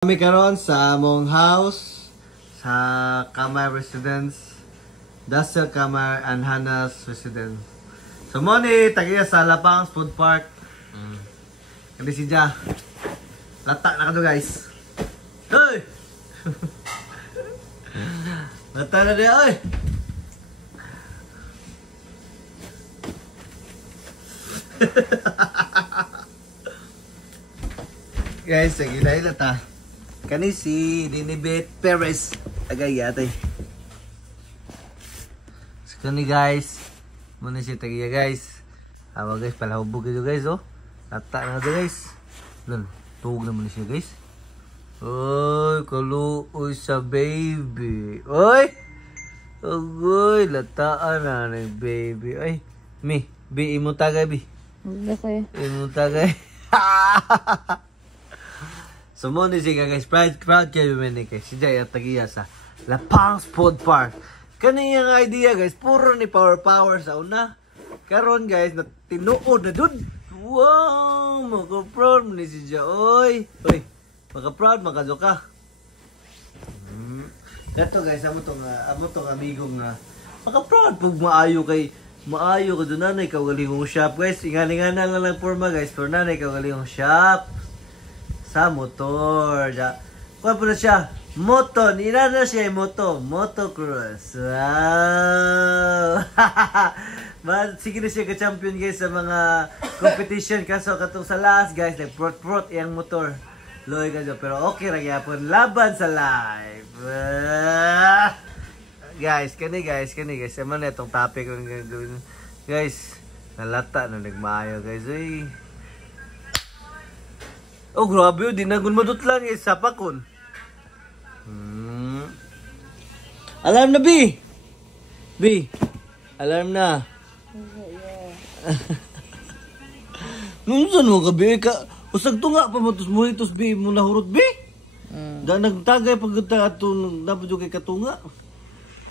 Kami karon sa among house sa Kamay Residence, Dasel Kamay and Hannah's Residence. So mo ni tagiya sa Lapangs Food Park. Kani si Ja. Lata na kadto guys. Hoy. Lata na dia oy. Guys, sige dahil lata. Kani si Dinibet Perez agay yatay. So kani guys, muna si tagiya guys. Awa guys, palahubog ito guys oh. Lata na ito guys. Lol, tuog naman siya guys. Oy, kaluoy sa baby. Oy! Oy, lataan na ng baby. Ay, mi, bi imo tagay bi. Okay. Imo tagay. So mo ni siya guys, proud kayo ni kay si Jay at tagiya sa Lapangs Food Park. Kaniyang idea guys, puro ni power sa una. Karon guys, na tinuod na dun. Wow, maka-proud ni si Jay. Oy, maka-proud, maka-joka. Kato guys, amo tong amigo nga maka-proud pag maayo ka dun nanay kaugalingong shop guys. Ingani-ngana lang forma guys, for nanay kaugalingong shop. Sa motor. Kuha po na siya. Moto. Nila na siya yung moto. Motocross. Wow. Sige na siya ka-champion guys sa mga competition. Kaso katong sa last guys, like prot yung motor. Loy ka dyan. Pero okay lang yapon. Laban sa live. Guys, kani guys. Sama na itong topic. Guys, nalata na nagmaayo guys. Uy. Oh, grabe yun. Di na gunmadot lang eh. Sapakon. Alarm na, B! B! Alarm na. Nunsan mo ka, B? Usag to nga pa mo. Tos mo itos, B. Mo nahurot, B? Nagtagay pag ito. Dapat yung kay katunga.